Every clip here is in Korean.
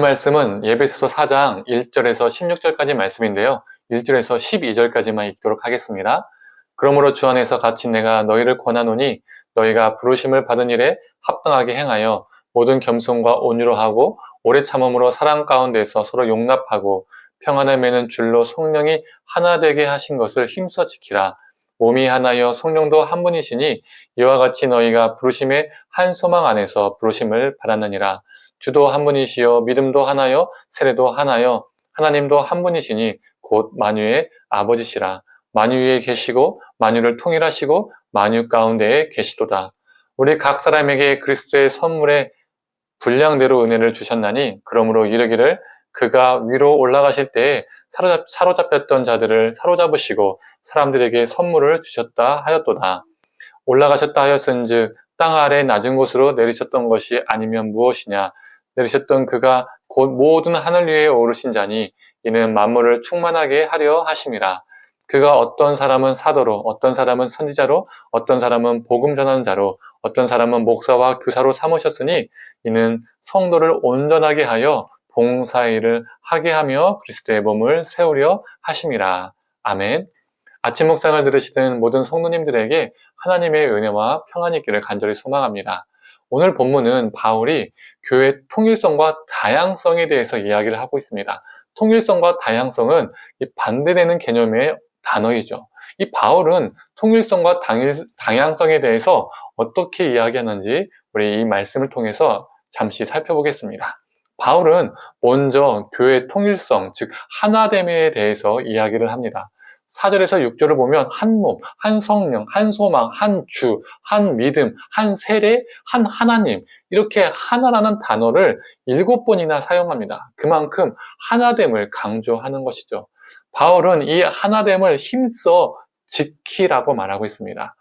오늘 말씀은 에베소서 4장 1절에서 16절까지 말씀인데요. 1절에서 12절까지만 읽도록 하겠습니다. 그러므로 주 안에서 갇히 내가 너희를 권하노니 너희가 부르심을 받은 일에 합당하게 행하여 모든 겸손과 온유로 하고 오래 참음으로 사랑 가운데서 서로 용납하고 평안을 맺는 줄로 성령이 하나 되게 하신 것을 힘써 지키라. 몸이 하나여 성령도 한 분이시니 이와 같이 너희가 부르심의 한 소망 안에서 부르심을 받았느니라. 주도 한 분이시여 믿음도 하나여 세례도 하나여 하나님도 한 분이시니 곧 만유의 아버지시라. 만유 위에 계시고 만유를 통일하시고 만유 가운데에 계시도다. 우리 각 사람에게 그리스도의 선물의 분량대로 은혜를 주셨나니 그러므로 이르기를 그가 위로 올라가실 때에 사로잡혔던 자들을 사로잡으시고 사람들에게 선물을 주셨다 하였도다. 올라가셨다 하였은즉 땅 아래 낮은 곳으로 내리셨던 것이 아니면 무엇이냐. 내리셨던 그가 곧 모든 하늘 위에 오르신 자니 이는 만물을 충만하게 하려 하심이라. 그가 어떤 사람은 사도로, 어떤 사람은 선지자로, 어떤 사람은 복음 전하는 자로, 어떤 사람은 목사와 교사로 삼으셨으니 이는 성도를 온전하게 하여 봉사일을 하게 하며 그리스도의 몸을 세우려 하심이라. 아멘. 아침 묵상을 들으시는 모든 성도님들에게 하나님의 은혜와 평안이 있기를 간절히 소망합니다. 오늘 본문은 바울이 교회 통일성과 다양성에 대해서 이야기를 하고 있습니다. 통일성과 다양성은 반대되는 개념의 단어이죠. 이 바울은 통일성과 다양성에 대해서 어떻게 이야기하는지 우리 이 말씀을 통해서 잠시 살펴보겠습니다. 바울은 먼저 교회 통일성, 즉 하나됨에 대해서 이야기를 합니다. 4절에서 6절을 보면 한 몸, 한 성령, 한 소망, 한 주, 한 믿음, 한 세례, 한 하나님 이렇게 하나라는 단어를 7번이나 사용합니다. 그만큼 하나됨을 강조하는 것이죠. 바울은 이 하나됨을 힘써 지키라고 말하고 있습니다.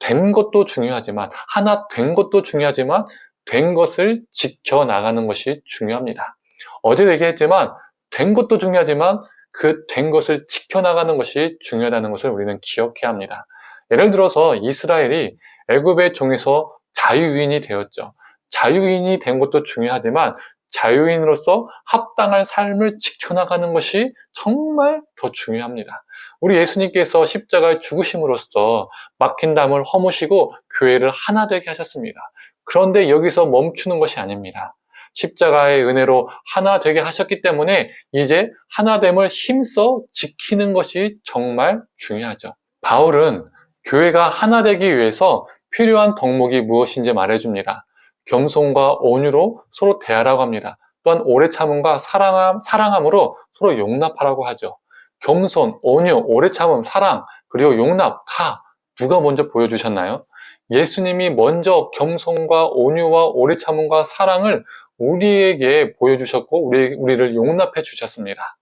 된 것도 중요하지만 하나 된 것도 중요하지만 된 것을 지켜나가는 것이 중요합니다. 어제 얘기했지만 된 것도 중요하지만 그 된 것을 지켜나가는 것이 중요하다는 것을 우리는 기억해야 합니다. 예를 들어서 이스라엘이 애굽의 종에서 자유인이 되었죠. 자유인이 된 것도 중요하지만 자유인으로서 합당한 삶을 지켜나가는 것이 정말 더 중요합니다. 우리 예수님께서 십자가에 죽으심으로써 막힌 담을 허무시고 교회를 하나 되게 하셨습니다. 그런데 여기서 멈추는 것이 아닙니다. 십자가의 은혜로 하나 되게 하셨기 때문에 이제 하나됨을 힘써 지키는 것이 정말 중요하죠. 바울은 교회가 하나 되기 위해서 필요한 덕목이 무엇인지 말해줍니다. 겸손과 온유로 서로 대하라고 합니다. 또한 오래 참음과 사랑함으로 서로 용납하라고 하죠. 겸손, 온유, 오래 참음, 사랑, 그리고 용납 다 누가 먼저 보여주셨나요? 예수님이 먼저 겸손과 온유와 오래 참음과 사랑을 우리에게 보여주셨고 우리를 용납해 주셨습니다.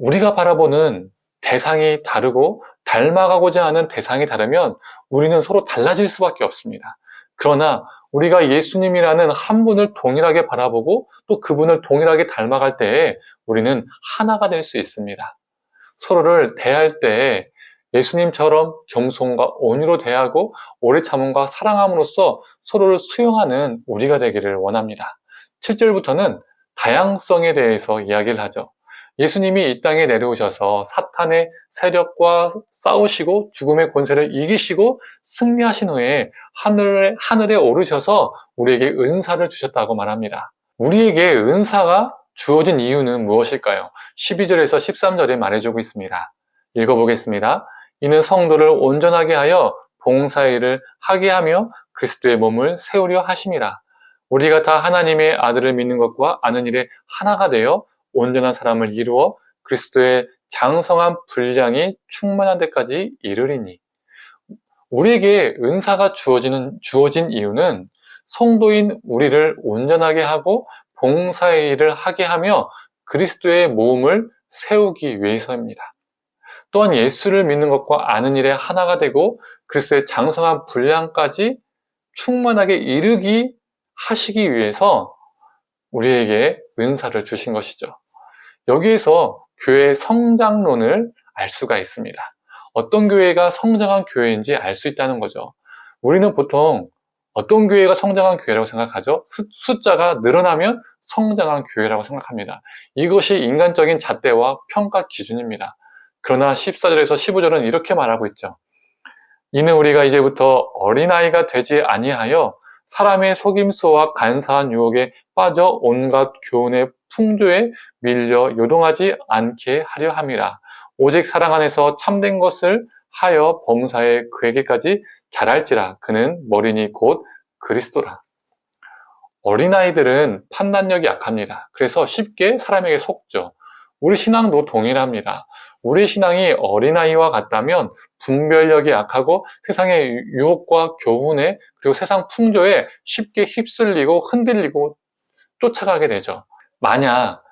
우리가 바라보는 대상이 다르고 닮아가고자 하는 대상이 다르면 우리는 서로 달라질 수밖에 없습니다. 그러나 우리가 예수님이라는 한 분을 동일하게 바라보고 또 그분을 동일하게 닮아갈 때에 우리는 하나가 될 수 있습니다. 서로를 대할 때에 예수님처럼 겸손과 온유로 대하고 오래 참음과 사랑함으로써 서로를 수용하는 우리가 되기를 원합니다. 7절부터는 다양성에 대해서 이야기를 하죠. 예수님이 이 땅에 내려오셔서 사탄의 세력과 싸우시고 죽음의 권세를 이기시고 승리하신 후에 하늘에 오르셔서 우리에게 은사를 주셨다고 말합니다. 우리에게 은사가 주어진 이유는 무엇일까요? 12절에서 13절에 말해주고 있습니다. 읽어보겠습니다. 이는 성도를 온전하게 하여 봉사일을 하게 하며 그리스도의 몸을 세우려 하심이라. 우리가 다 하나님의 아들을 믿는 것과 아는 일에 하나가 되어 온전한 사람을 이루어 그리스도의 장성한 분량이 충만한 데까지 이르리니. 우리에게 은사가 주어진 이유는 성도인 우리를 온전하게 하고 봉사의 일을 하게 하며 그리스도의 몸을 세우기 위해서입니다. 또한 예수를 믿는 것과 아는 일에 하나가 되고 그리스도의 장성한 분량까지 충만하게 이르기 하시기 위해서 우리에게 은사를 주신 것이죠. 여기에서 교회의 성장론을 알 수가 있습니다. 어떤 교회가 성장한 교회인지 알 수 있다는 거죠. 우리는 보통 어떤 교회가 성장한 교회라고 생각하죠? 숫자가 늘어나면 성장한 교회라고 생각합니다. 이것이 인간적인 잣대와 평가 기준입니다. 그러나 14절에서 15절은 이렇게 말하고 있죠. 이는 우리가 이제부터 어린아이가 되지 아니하여 사람의 속임수와 간사한 유혹에 빠져 온갖 교훈의 풍조에 밀려 요동하지 않게 하려 함이라. 오직 사랑 안에서 참된 것을 하여 범사에 그에게까지 자랄지라. 그는 머리니 곧 그리스도라. 어린아이들은 판단력이 약합니다. 그래서 쉽게 사람에게 속죠. 우리 신앙도 동일합니다. 우리 신앙이 어린아이와 같다면 분별력이 약하고 세상의 유혹과 교훈에 그리고 세상 풍조에 쉽게 휩쓸리고 흔들리고 쫓아가게 되죠. 만약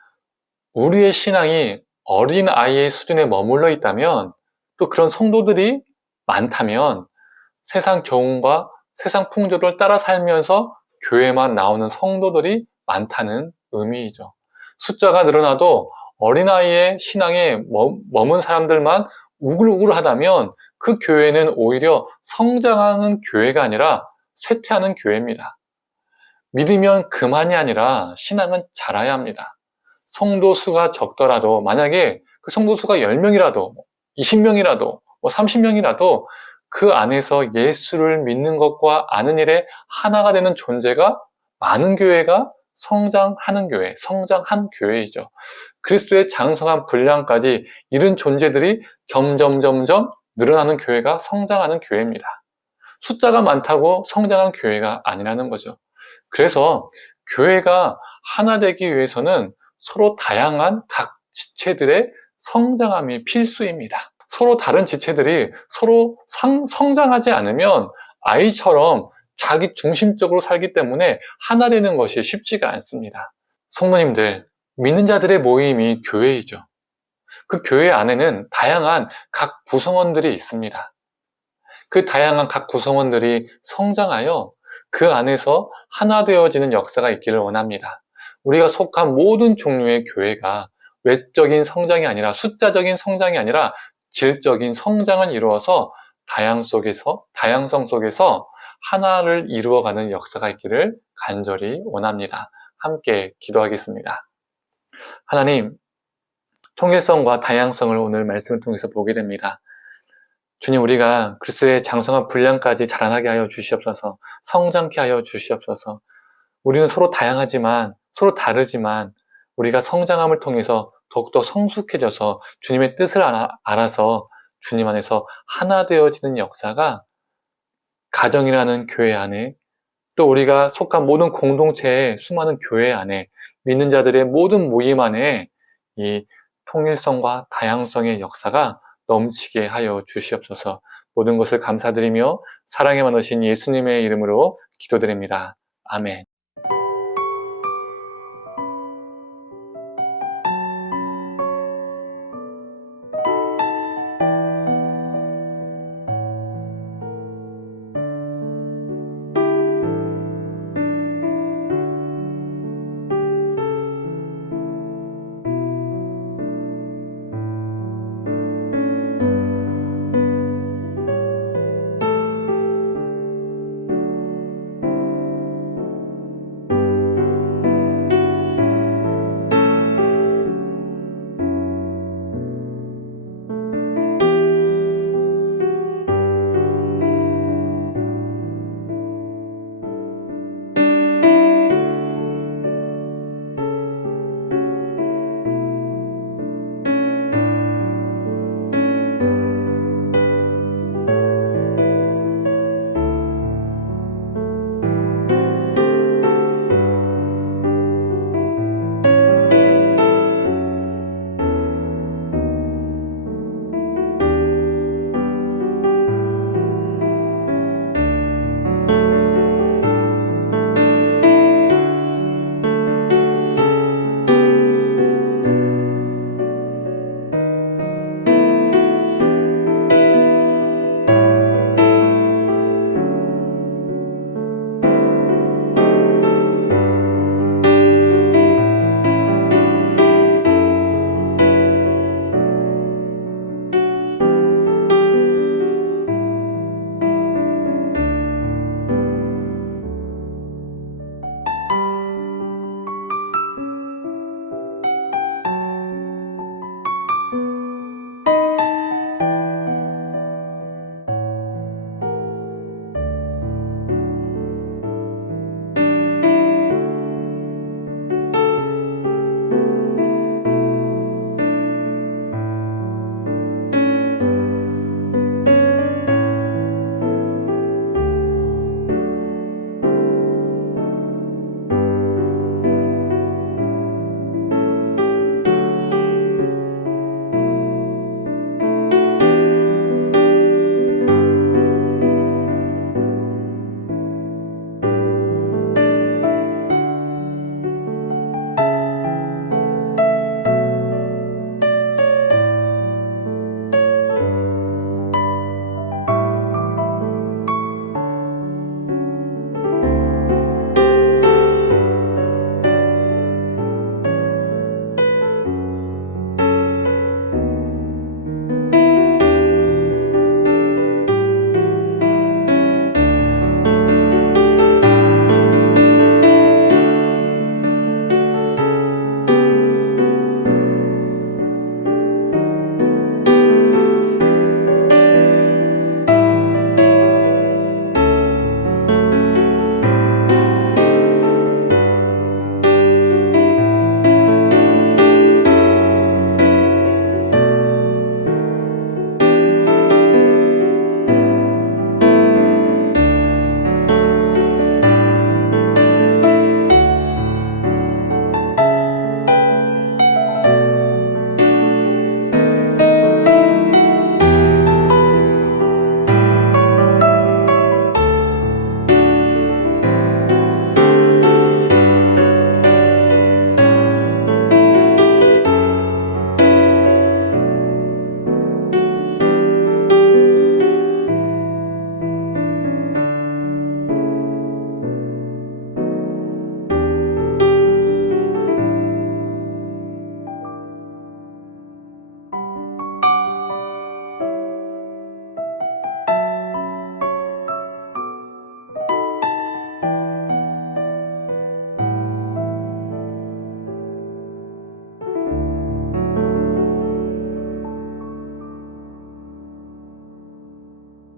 우리의 신앙이 어린아이의 수준에 머물러 있다면 또 그런 성도들이 많다면 세상 교훈과 세상 풍조를 따라 살면서 교회만 나오는 성도들이 많다는 의미이죠. 숫자가 늘어나도 어린아이의 신앙에 머문 사람들만 우글우글하다면 그 교회는 오히려 성장하는 교회가 아니라 쇠퇴하는 교회입니다. 믿으면 그만이 아니라 신앙은 자라야 합니다. 성도 수가 적더라도 만약에 그 성도 수가 10명이라도 20명이라도 30명이라도 그 안에서 예수를 믿는 것과 아는 일에 하나가 되는 존재가 많은 교회가 성장하는 교회, 성장한 교회이죠. 그리스도의 장성한 분량까지 이른 존재들이 점점 늘어나는 교회가 성장하는 교회입니다. 숫자가 많다고 성장한 교회가 아니라는 거죠. 그래서 교회가 하나 되기 위해서는 서로 다양한 각 지체들의 성장함이 필수입니다. 서로 다른 지체들이 서로 성장하지 않으면 아이처럼 자기 중심적으로 살기 때문에 하나 되는 것이 쉽지가 않습니다. 성도님들, 믿는 자들의 모임이 교회이죠. 그 교회 안에는 다양한 각 구성원들이 있습니다. 그 다양한 각 구성원들이 성장하여 그 안에서 하나 되어지는 역사가 있기를 원합니다. 우리가 속한 모든 종류의 교회가 외적인 성장이 아니라 숫자적인 성장이 아니라 질적인 성장을 이루어서 다양성 속에서 하나를 이루어가는 역사가 있기를 간절히 원합니다. 함께 기도하겠습니다. 하나님, 통일성과 다양성을 오늘 말씀을 통해서 보게 됩니다. 주님, 우리가 그리스도의 장성한 분량까지 자라나게 하여 주시옵소서. 성장케 하여 주시옵소서. 우리는 서로 다양하지만 서로 다르지만 우리가 성장함을 통해서 더욱더 성숙해져서 주님의 뜻을 알아서 주님 안에서 하나 되어지는 역사가 가정이라는 교회 안에 또 우리가 속한 모든 공동체의 수많은 교회 안에 믿는 자들의 모든 모임 안에 이 통일성과 다양성의 역사가 넘치게 하여 주시옵소서. 모든 것을 감사드리며 사랑에 많으신 예수님의 이름으로 기도드립니다. 아멘.